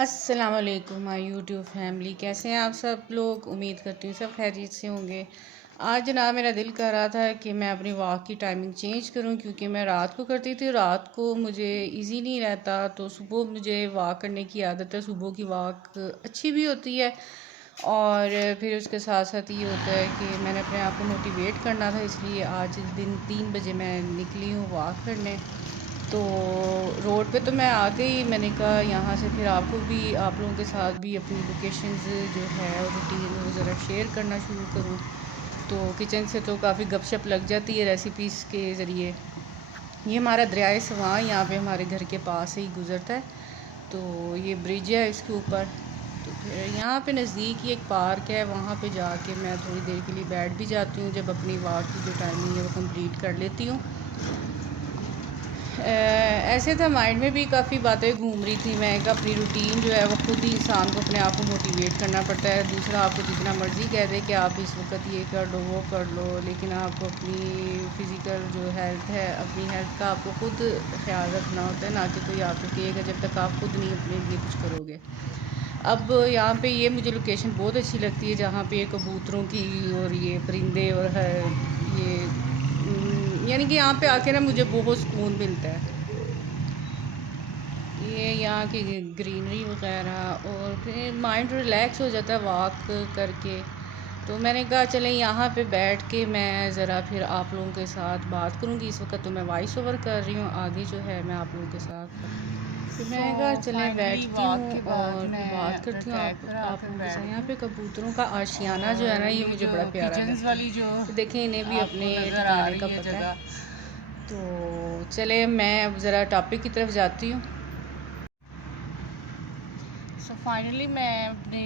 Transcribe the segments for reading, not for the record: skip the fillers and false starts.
अस्सलाम वालेकुम my YouTube family, कैसे हैं आप सब लोग। उम्मीद करती हूँ सब खैरियत से होंगे। आज जनाब मेरा दिल कर रहा था कि मैं अपनी वॉक की टाइमिंग चेंज करूँ, क्योंकि मैं रात को करती थी। रात को मुझे इजी नहीं रहता, तो सुबह मुझे वॉक करने की आदत है। सुबह की वॉक अच्छी भी होती है, और फिर उसके साथ साथ ये होता है कि मैंने अपने आप को मोटिवेट करना था, इसलिए आज दिन 3 बजे मैं निकली हूँ वॉक करने। तो रोड पे तो मैं आ गई, मैंने कहा यहाँ से फिर आपको भी, आप लोगों के साथ भी अपनी लोकेशंस जो है और रूटीन वो ज़रा शेयर करना शुरू करूँ। तो किचन से तो काफ़ी गपशप लग जाती है रेसिपीज़ के ज़रिए। ये हमारा दरियाए सवां यहाँ पे हमारे घर के पास से ही गुज़रता है, तो ये ब्रिज है इसके ऊपर। तो फिर यहाँ पे नज़दीक ही एक पार्क है, वहाँ पे जाके मैं थोड़ी देर के लिए बैठ भी जाती हूँ, जब अपनी वॉक की जो टाइमिंग है वो कंप्लीट कर लेती हूँ। ऐसे तो माइंड में भी काफ़ी बातें घूम रही थी। मैं का अपनी रूटीन जो है वो खुद ही इंसान को अपने आप को मोटिवेट करना पड़ता है। दूसरा आपको जितना मर्ज़ी कह दे कि आप इस वक्त ये कर लो वो कर लो, लेकिन आपको अपनी फ़िज़िकल जो हेल्थ है, अपनी हेल्थ का आपको खुद ख्याल रखना होता है, ना कि कोई आपको कहेगा, जब तक आप खुद नहीं अपने लिए कुछ करोगे। अब यहाँ पे ये मुझे लोकेशन बहुत अच्छी लगती है, जहाँ पे कबूतरों की और ये परिंदे और है ये यानी कि यहाँ पे आके ना मुझे बहुत सुकून मिलता है। ये यहाँ की ग्रीनरी वगैरह, और फिर माइंड रिलैक्स हो जाता है वॉक करके। तो मैंने कहा चलें यहाँ पे बैठ के मैं ज़रा फिर आप लोगों के साथ बात करूँगी। इस वक्त तो मैं वॉइस ओवर कर रही हूँ, आगे जो है मैं आप लोगों के साथ फिर सो मैंने कहा चलें फाइनली बैठती वॉक हूँ के बाद और फिर मैं बात अपने करती हूँ ट्रैक पर आप आकर लोगों के बैठ साथ। यहाँ गई पे कबूतरों का आशियाना जो है और ना, ये ये मुझे जो बड़ा प्यारा पिजन्स लगता वाली है। जो तो देखें, इन्हें भी आपको अपने नज़र आ ठिकाने का रही है पता है। जगह। तो चले मैं अब ज़रा टॉपिक की तरफ जाती हूँ। सो फाइनली मैं अपने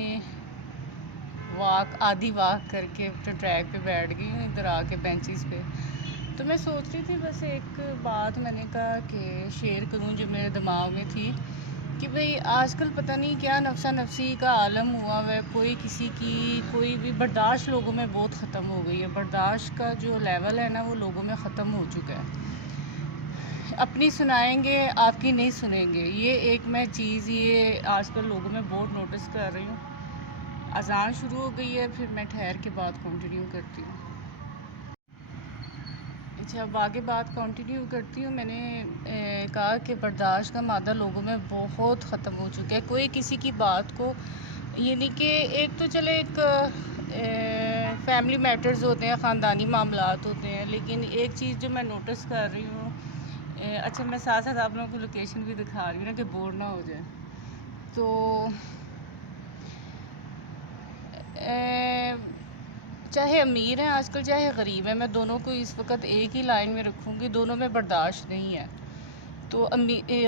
आधी वॉक करके अपने ट्रैक पे बैठ गई हूँ, इधर आके बेंचेस पे। तो मैं सोच रही थी, बस एक बात मैंने कहा कि शेयर करूँ जो मेरे दिमाग में थी, कि भाई आजकल पता नहीं क्या नफसा नफसी का आलम हुआ हुआ है। कोई किसी की कोई भी बर्दाश्त लोगों में बहुत ख़त्म हो गई है। बर्दाश्त का जो लेवल है ना, वो लोगों में ख़त्म हो चुका है। अपनी सुनाएंगे, आपकी नहीं सुनेंगे। ये एक मैं चीज़ ये आजकल लोगों में बहुत नोटिस कर रही हूँ। अज़ान शुरू हो गई है, फिर मैं ठहर के बात कंटिन्यू करती हूँ। अच्छा, अब आगे बात कंटिन्यू करती हूँ। मैंने कहा कि बर्दाश्त का मादा लोगों में बहुत ख़त्म हो चुका है। कोई किसी की बात को, यानी कि एक तो चले एक फैमिली मैटर्स होते हैं, ख़ानदानी मामलात होते हैं, लेकिन एक चीज़ जो मैं नोटिस कर रही हूँ, अच्छा मैं साथ साथ आप लोगों को लोकेशन भी दिखा रही हूँ ना, कि बोर ना हो जाए। तो चाहे अमीर हैं आजकल, चाहे गरीब हैं, मैं दोनों को इस वक्त एक ही लाइन में रखूँगी। दोनों में बर्दाश्त नहीं है। तो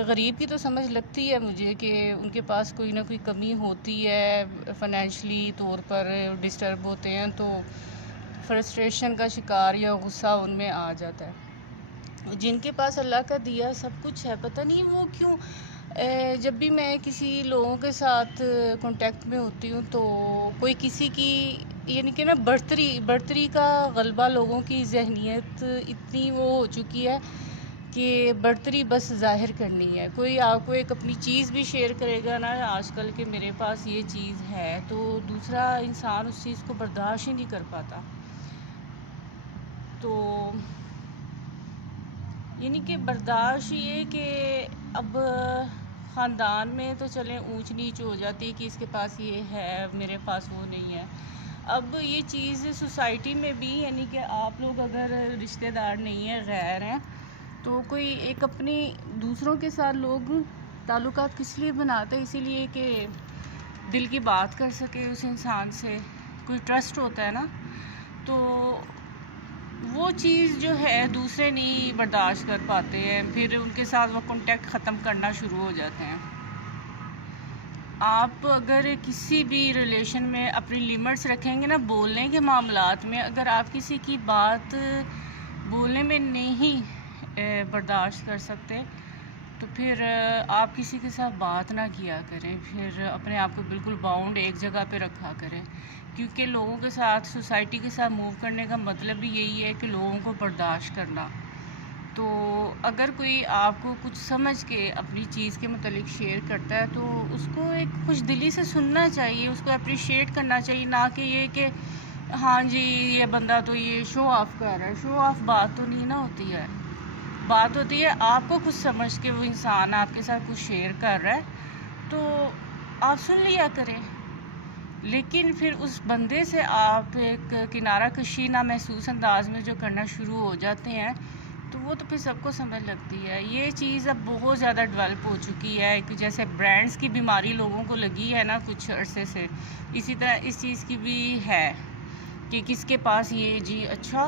गरीब की तो समझ लगती है मुझे कि उनके पास कोई ना कोई कमी होती है, फाइनेंशली तौर पर डिस्टर्ब होते हैं, तो फ्रस्ट्रेशन का शिकार या गुस्सा उनमें आ जाता है। जिनके पास अल्लाह का दिया सब कुछ है, पता नहीं वो क्यों, जब भी मैं किसी लोगों के साथ कांटेक्ट में होती हूँ, तो कोई किसी की, यानी कि ना, बढ़तरी का गलबा, लोगों की जहनीत इतनी वो हो चुकी है कि बढ़तरी बस ज़ाहिर करनी है। कोई आपको एक अपनी चीज़ भी शेयर करेगा ना आजकल, कि मेरे पास ये चीज़ है, तो दूसरा इंसान उस चीज़ को बर्दाश्त ही नहीं कर पाता। तो यानी कि बर्दाश्त ये कि अब ख़ानदान में तो चलें ऊंच नीच हो जाती है कि इसके पास ये है, मेरे पास वो नहीं है। अब ये चीज़ सोसाइटी में भी, यानी कि आप लोग अगर रिश्तेदार नहीं हैं, गैर हैं, तो कोई एक अपनी दूसरों के साथ लोग ताल्लुकात किस लिए बनाते हैं? इसीलिए कि दिल की बात कर सके उस इंसान से, कोई ट्रस्ट होता है ना। तो वो चीज़ जो है दूसरे नहीं बर्दाश्त कर पाते हैं, फिर उनके साथ वो कांटेक्ट ख़त्म करना शुरू हो जाते हैं। आप अगर किसी भी रिलेशन में अपनी लिमिट्स रखेंगे ना, बोलने के मामलात में, अगर आप किसी की बात बोलने में नहीं बर्दाश्त कर सकते, तो फिर आप किसी के साथ बात ना किया करें। फिर अपने आप को बिल्कुल बाउंड एक जगह पे रखा करें, क्योंकि लोगों के साथ, सोसाइटी के साथ मूव करने का मतलब भी यही है कि लोगों को बर्दाश्त करना। तो अगर कोई आपको कुछ समझ के अपनी चीज़ के मतलब शेयर करता है तो उसको एक खुशदिली से सुनना चाहिए, उसको अप्रिशिएट करना चाहिए, ना कि ये कि हाँ जी ये बंदा तो ये शो ऑफ कर रहा है। शो ऑफ बात तो नहीं ना होती है, बात होती है आपको कुछ समझ के वो इंसान आपके साथ कुछ शेयर कर रहा है तो आप सुन लिया करें। लेकिन फिर उस बंदे से आप एक किनारा कशी ना महसूस अंदाज में जो करना शुरू हो जाते हैं तो वो तो फिर सबको समझ लगती है। ये चीज़ अब बहुत ज़्यादा डेवलप हो चुकी है, एक जैसे ब्रांड्स की बीमारी लोगों को लगी है ना कुछ अरसे से, इसी तरह इस चीज़ की भी है कि किसके पास ये जी अच्छा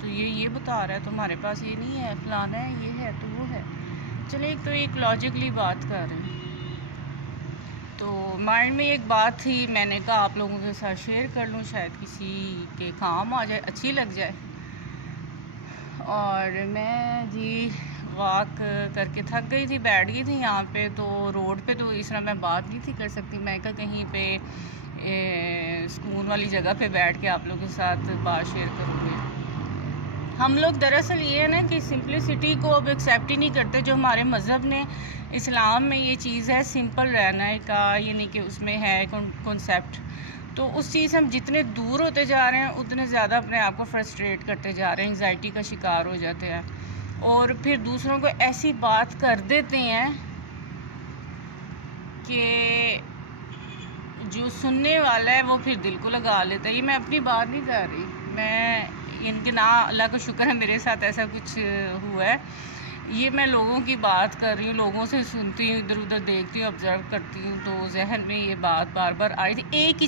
तो ये बता रहा है, तुम्हारे पास ये नहीं है, फलाना है, ये है तो वो है। चले तो एक लॉजिकली बात कर रहे हैं तो माइंड में एक बात थी, मैंने कहा आप लोगों के साथ शेयर कर लूँ, शायद किसी के काम आ जाए, अच्छी लग जाए। और मैं जी वॉक करके थक गई थी, बैठ गई थी यहाँ पे, तो रोड पे तो इस तरह मैं बात नहीं थी कर सकती। मैं कहा कहीं पे सुकून वाली जगह पे बैठ के आप लोगों के साथ बात शेयर करूँगी। हम लोग दरअसल ये है ना कि सिंपलिसिटी को अब एक्सेप्ट ही नहीं करते, जो हमारे मज़हब ने इस्लाम में ये चीज़ है सिंपल रहना का, ये नहीं कि उसमें है कॉन्सेप्ट। तो उस चीज़ से हम जितने दूर होते जा रहे हैं उतने ज़्यादा अपने आप को फ्रस्ट्रेट करते जा रहे हैं, एंग्जाइटी का शिकार हो जाते हैं और फिर दूसरों को ऐसी बात कर देते हैं कि जो सुनने वाला है वो फिर दिल को लगा लेता है। ये मैं अपनी बात नहीं कर रही, मैं इनके ना अल्लाह का शुक्र है मेरे साथ ऐसा कुछ हुआ है, ये मैं लोगों की बात कर रही हूँ, लोगों से सुनती हूँ, इधर उधर देखती हूँ, ऑब्ज़र्व करती हूँ, तो जहन में ये बात बार बार आ रही थी। एक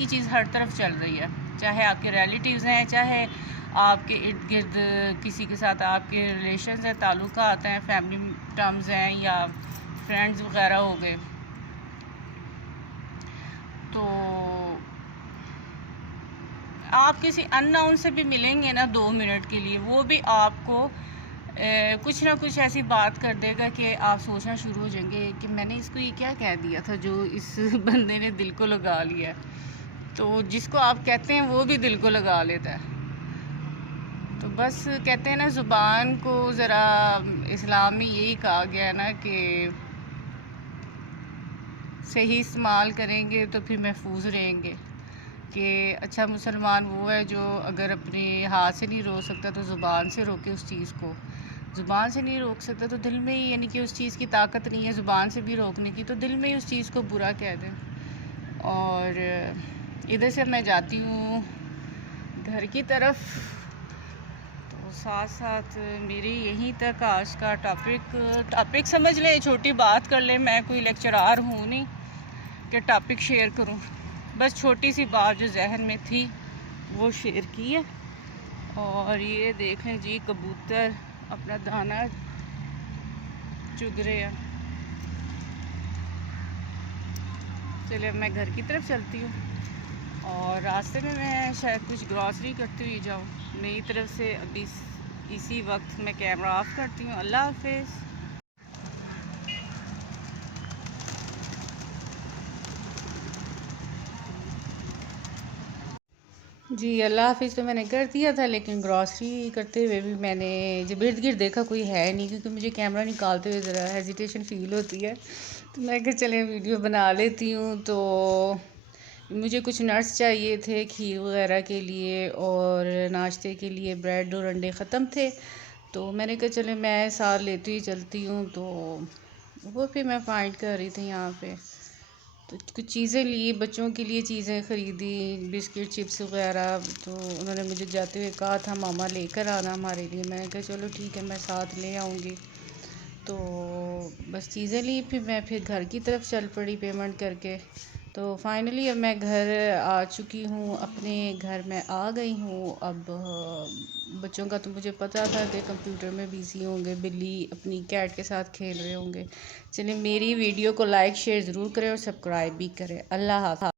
ही चीज़ हर तरफ चल रही है, चाहे आपके रिलेटिव्स हैं, चाहे आपके इर्द गिर्द किसी के साथ आपके रिलेशंस हैं, ताल्लुकात हैं, फैमिली टर्म्स हैं या फ्रेंड्स वगैरह हो गए। तो आप किसी अननोन से भी मिलेंगे ना 2 मिनट के लिए, वो भी आपको कुछ ना कुछ ऐसी बात कर देगा कि आप सोचना शुरू हो जाएंगे कि मैंने इसको ये क्या कह दिया था जो इस बंदे ने दिल को लगा लिया। तो जिसको आप कहते हैं वो भी दिल को लगा लेता है। तो बस कहते हैं ना ज़ुबान को ज़रा इस्लाम में यही कहा गया है ना कि सही इस्तेमाल करेंगे तो फिर महफूज रहेंगे। कि अच्छा मुसलमान वो है जो अगर अपने हाथ से नहीं रोक सकता तो ज़ुबान से रोके उस चीज़ को, ज़ुबान से नहीं रोक सकता तो दिल में ही, यानी कि उस चीज़ की ताकत नहीं है ज़ुबान से भी रोकने की, तो दिल में ही उस चीज़ को बुरा कह दें। और इधर से मैं जाती हूँ घर की तरफ, तो साथ साथ मेरी यहीं तक आज का टॉपिक समझ लें, छोटी बात कर लें। मैं कोई लेक्चरार हूँ नहीं कि टॉपिक शेयर करूँ, बस छोटी सी बात जो जहन में थी वो शेयर की है। और ये देखें जी कबूतर अपना दाना चुग रहे हैं। चलिए मैं घर की तरफ चलती हूँ और रास्ते में मैं शायद कुछ ग्रॉसरी करती हुई जाऊँ। मेरी तरफ से अभी इसी वक्त मैं कैमरा ऑफ करती हूँ। अल्लाह हाफिज़। जी अल्लाह हाफिज़ तो मैंने कर दिया था, लेकिन ग्रॉसरी करते हुए भी मैंने जब इर्द गिर्द देखा कोई है नहीं, क्योंकि मुझे कैमरा निकालते हुए ज़रा हेजिटेशन फ़ील होती है, तो मैं कहा चले वीडियो बना लेती हूँ। तो मुझे कुछ नट्स चाहिए थे खीर वगैरह के लिए, और नाश्ते के लिए ब्रेड और अंडे ख़त्म थे, तो मैंने कहा चले मैं साथ लेती ही चलती हूँ। तो वो फिर मैं फाइंड कर रही थी यहाँ पे, तो कुछ चीज़ें ली, बच्चों के लिए चीज़ें ख़रीदी, बिस्किट चिप्स वगैरह। तो उन्होंने मुझे जाते हुए कहा था मामा लेकर आना हमारे लिए, मैंने कहा चलो ठीक है मैं साथ ले आऊँगी। तो बस चीज़ें ली, फिर घर की तरफ चल पड़ी पेमेंट करके। तो फाइनली अब मैं घर आ चुकी हूँ, अपने घर में आ गई हूँ। अब बच्चों का तो मुझे पता था कि कंप्यूटर में बिज़ी होंगे, बिल्ली अपनी कैट के साथ खेल रहे होंगे। चलिए मेरी वीडियो को लाइक शेयर ज़रूर करें और सब्सक्राइब भी करें। अल्लाह हाफ़िज़।